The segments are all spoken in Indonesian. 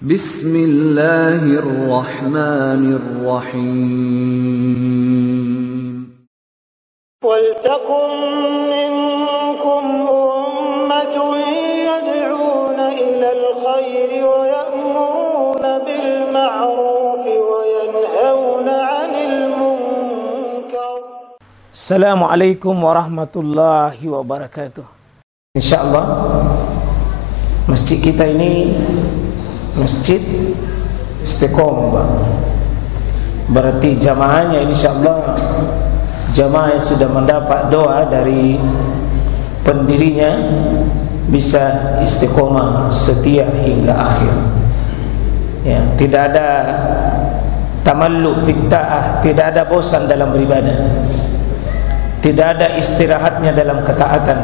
Bismillahirrahmanirrahim. Waltakum minkum ummatun yad'una ilal khairi wa ya'muruna bil ma'ruf wa yanhauna 'anil munkar. Assalamualaikum warahmatullahi wabarakatuh. Insyaallah masjid kita ini Masjid Istiqomah, Pak. Berarti jamaahnya insyaallah jamaah yang sudah mendapat doa dari pendirinya bisa istiqomah setia hingga akhir. Ya, tidak ada tamallu fit ta'ah, tidak ada bosan dalam beribadah. Tidak ada istirahatnya dalam ketaatan.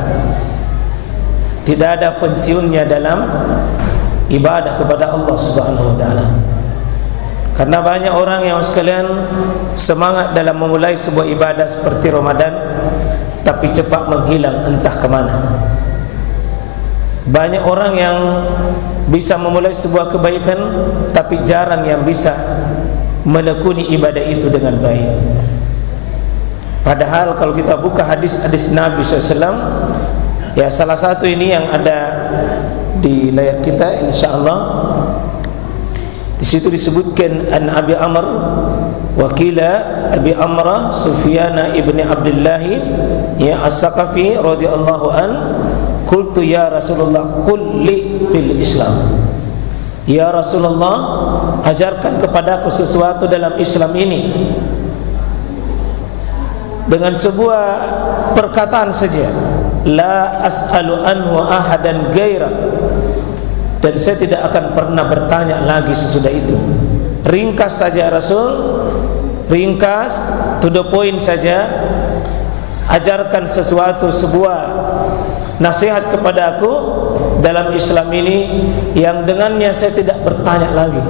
Tidak ada pensiunnya dalam ibadah kepada Allah Subhanahu wa taala. Karena banyak orang yang sekalian semangat dalam memulai sebuah ibadah seperti Ramadan, tapi cepat menghilang entah kemana. Banyak orang yang bisa memulai sebuah kebaikan, tapi jarang yang bisa menekuni ibadah itu dengan baik. Padahal kalau kita buka hadis-hadis Nabi SAW, ya salah satu ini yang ada di layar kita insyaallah. Di situ disebutkan an Abi Amr wakila Abi Amrah Sufyan ibni Abdullah ya As-Saqafi radhiyallahu an, qultu ya Rasulullah qul li fil Islam. Ya Rasulullah, ajarkan kepadaku sesuatu dalam Islam ini dengan sebuah perkataan saja, la as'alu anhu ahadan ghaira, dan saya tidak akan pernah bertanya lagi sesudah itu. Ringkas saja Rasul, ringkas, to the point saja. Ajarkan sesuatu, sebuah nasihat kepada aku dalam Islam ini yang dengannya saya tidak bertanya lagi.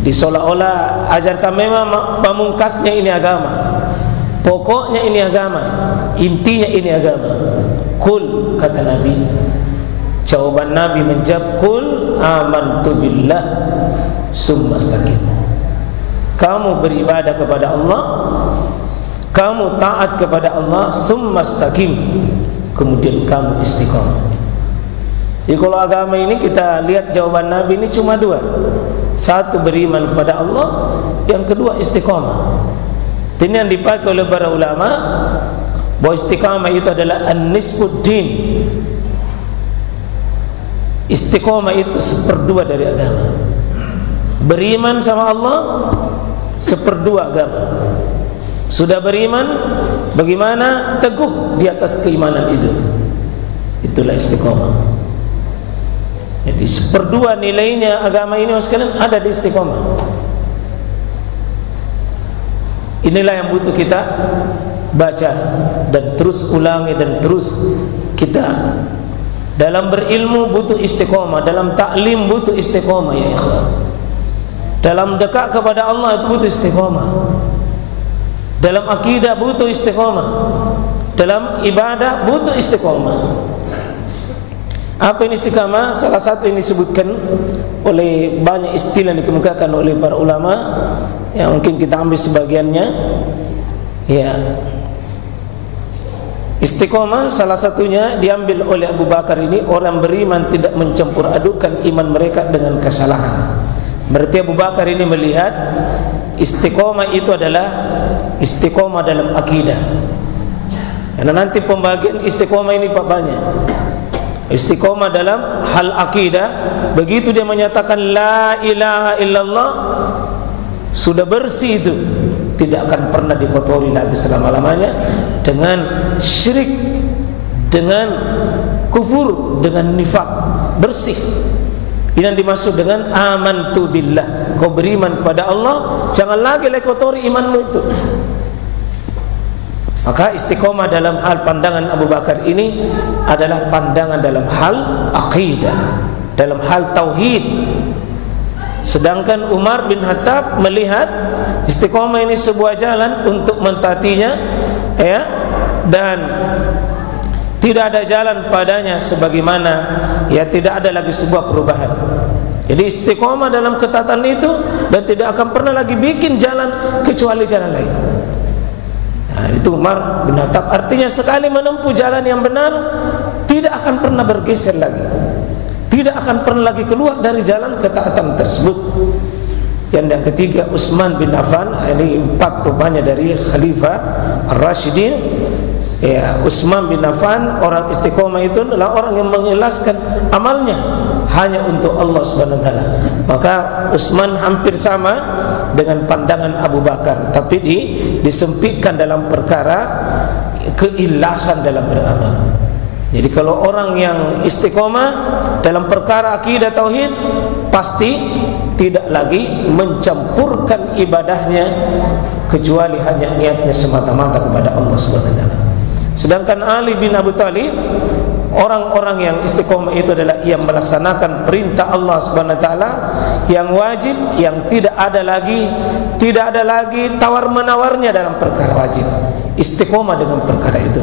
Jadi seolah-olah ajarkan memang pamungkasnya ini agama, pokoknya ini agama, intinya ini agama. Kul, kata Nabi. Jawaban Nabi menjawab, kul amantu billah summa istaqim. Kamu beribadah kepada Allah, kamu taat kepada Allah, summa istaqim, kemudian kamu istiqomah. Jadi kalau agama ini kita lihat jawaban Nabi ini cuma dua. Satu, beriman kepada Allah, yang kedua istiqomah. Ini yang dipakai oleh para ulama bahwa istiqomah itu adalah an-nisfuddin. Istiqomah itu seperdua dari agama. Beriman sama Allah seperdua agama. Sudah beriman, bagaimana teguh di atas keimanan itu? Itulah istiqomah. Jadi seperdua nilainya agama ini sekalian ada di istiqomah. Inilah yang butuh kita baca dan terus ulangi dan terus kita. Dalam berilmu butuh istiqomah, dalam taklim butuh istiqomah ya ikhwan. Dalam dekat kepada Allah itu butuh istiqomah. Dalam akidah butuh istiqomah. Dalam ibadah butuh istiqomah. Apa ini istiqomah? Salah satu yang disebutkan oleh banyak istilah yang dikemukakan oleh para ulama, yang mungkin kita ambil sebagiannya. Ya, istiqomah salah satunya diambil oleh Abu Bakar ini, orang beriman tidak mencampur adukan iman mereka dengan kesalahan. Berarti Abu Bakar ini melihat istiqomah itu adalah istiqomah dalam akidah. Karena nanti pembagian istiqomah ini Pak banyak. Istiqomah dalam hal akidah, begitu dia menyatakan la ilaha illallah, sudah bersih itu, tidak akan pernah dikotori lagi selama-lamanya dengan syirik, dengan kufur, dengan nifak, bersih. Ini yang dimaksud dengan amantu billah. Kau beriman kepada Allah, jangan lagi kotori imanmu itu. Maka istiqomah dalam hal pandangan Abu Bakar ini adalah pandangan dalam hal akidah, dalam hal tauhid. Sedangkan Umar bin Khattab melihat istiqomah ini sebuah jalan untuk mentaatinya, ya, dan tidak ada jalan padanya sebagaimana, ya, tidak ada lagi sebuah perubahan. Jadi istiqomah dalam ketaatan itu, dan tidak akan pernah lagi bikin jalan kecuali jalan lain. Nah, itu Umar bin Khattab. Artinya sekali menempuh jalan yang benar, tidak akan pernah bergeser lagi, tidak akan pernah lagi keluar dari jalan ketaatan tersebut. Yang ketiga, Utsman bin Affan. Ini 4 rupanya dari Khalifah Ar-Rasyidin. Ya, Utsman bin Affan, orang istiqomah itu adalah orang yang mengikhlaskan amalnya hanya untuk Allah Subhanahu wa taala. Maka Utsman hampir sama dengan pandangan Abu Bakar, tapi disempitkan dalam perkara keikhlasan dalam beramal. Jadi kalau orang yang istiqomah dalam perkara akidah tauhid, pasti tidak lagi mencampurkan ibadahnya kecuali hanya niatnya semata-mata kepada Allah Subhanahu wa taala. Sedangkan Ali bin Abi Thalib, orang-orang yang istiqomah itu adalah yang melaksanakan perintah Allah Subhanahu wa taala yang wajib, yang tidak ada lagi tawar-menawarnya dalam perkara wajib. Istiqomah dengan perkara itu.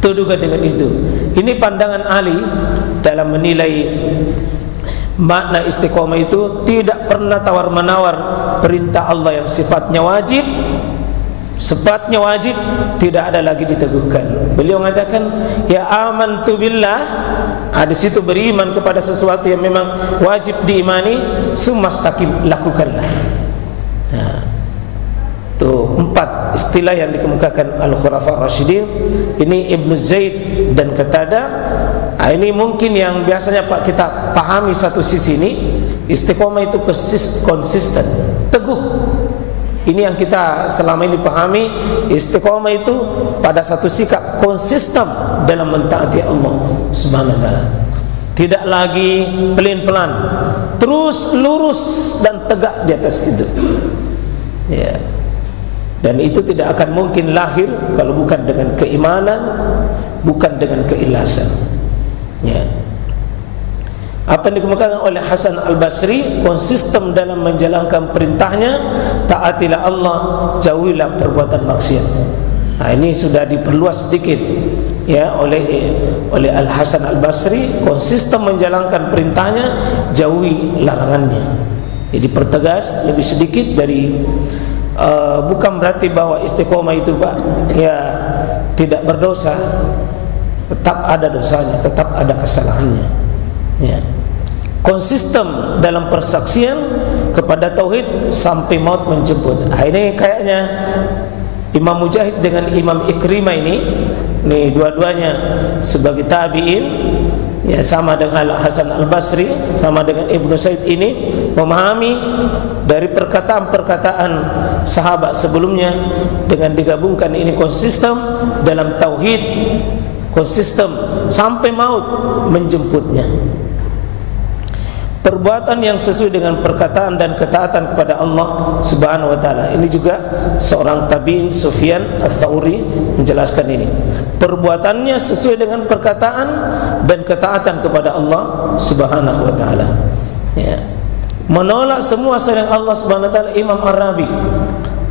Itu juga dengan itu. Ini pandangan Ali dalam menilai makna istiqomah itu, tidak pernah tawar-menawar perintah Allah yang sifatnya wajib. Sifatnya wajib tidak ada lagi diteguhkan. Beliau mengatakan, ya amantu billah, di situ beriman kepada sesuatu yang memang wajib diimani, sumastaqim, lakukanlah. Nah, itu 4 istilah yang dikemukakan Al-Khulafa Ar-Rasyidin. Ini Ibnu Zaid dan Qatadah. Ini mungkin yang biasanya kita pahami satu sisi ini, istiqomah itu konsisten, teguh. Ini yang kita selama ini pahami, istiqomah itu pada satu sikap konsisten dalam mentaati Allah Subhanahu wa taala. Tidak lagi pelin-pelan, terus lurus dan tegak di atas itu. Ya. Dan itu tidak akan mungkin lahir kalau bukan dengan keimanan, bukan dengan keikhlasan. Ya. Apa yang dikemukakan oleh Hasan Al-Basri, konsisten dalam menjalankan perintahnya, taatilah Allah, jauhilah perbuatan maksiat. Nah, ini sudah diperluas sedikit ya oleh Al-Hasan Al-Basri, konsisten menjalankan perintahnya, jauhi larangannya. Jadi pertegas lebih sedikit dari bukan berarti bahwa istiqomah itu Pak ya tidak berdosa. Tetap ada dosanya, tetap ada kesalahannya. Ya. Konsisten dalam persaksian kepada tauhid sampai maut menjemput. Ini kayaknya Imam Mujahid dengan Imam Ikrimah ini dua-duanya sebagai tabi'in, ya, sama dengan Hasan Al-Basri, sama dengan Ibnu Said ini memahami dari perkataan-perkataan sahabat sebelumnya dengan digabungkan ini konsisten dalam tauhid, konsisten sampai maut menjemputnya. Perbuatan yang sesuai dengan perkataan dan ketaatan kepada Allah Subhanahu wa taala. Ini juga seorang tabi'in, Sufyan Ats-Tsauri, menjelaskan ini. Perbuatannya sesuai dengan perkataan dan ketaatan kepada Allah Subhanahu wa taala. Ya. Menolak semua selain Allah Subhanahu wa taala. Imam Ar-Rabi,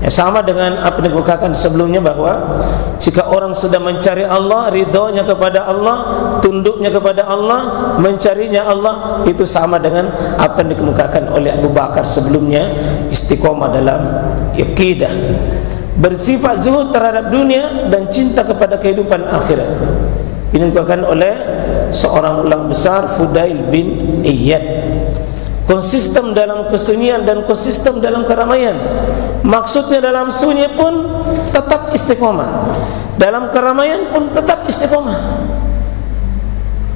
ya, sama dengan apa yang dikatakan sebelumnya, bahwa jika orang sudah mencari Allah, ridhonya kepada Allah, tunduknya kepada Allah, mencarinya Allah, itu sama dengan apa yang dikemukakan oleh Abu Bakar sebelumnya, istiqomah dalam akidah, bersifat zuhud terhadap dunia dan cinta kepada kehidupan akhirat. Ini dikatakan oleh seorang ulama besar, Fudail bin Iyad. Konsisten dalam kesunyian dan konsisten dalam keramaian. Maksudnya dalam sunyi pun tetap istiqomah, dalam keramaian pun tetap istiqomah.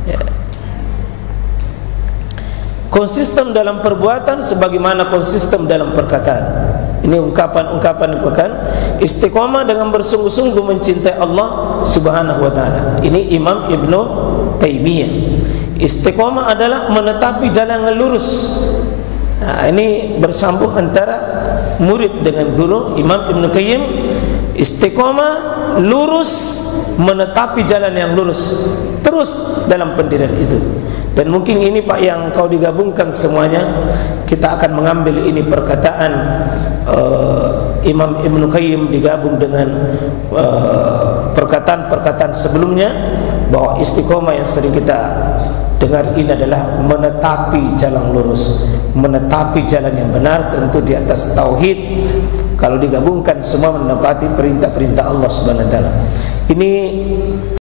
Ya. Konsisten dalam perbuatan sebagaimana konsisten dalam perkataan. Ini ungkapan-ungkapan bukan istiqomah dengan bersungguh-sungguh mencintai Allah Subhanahu wa taala. Ini Imam Ibnu Taimiyah. Istiqomah adalah menetapi jalan yang lurus. Nah, ini bersambung antara murid dengan guru. Imam Ibnu Qayyim, istiqomah lurus, menetapi jalan yang lurus, terus dalam pendirian itu. Dan mungkin ini Pak yang kau digabungkan semuanya, kita akan mengambil ini perkataan Imam Ibnu Qayyim digabung dengan perkataan-perkataan sebelumnya, bahwa istiqomah yang sering kita Dengar, ini adalah menetapi jalan lurus, menetapi jalan yang benar, tentu di atas tauhid. Kalau digabungkan semua menepati perintah-perintah Allah Subhanahu wa taala. Ini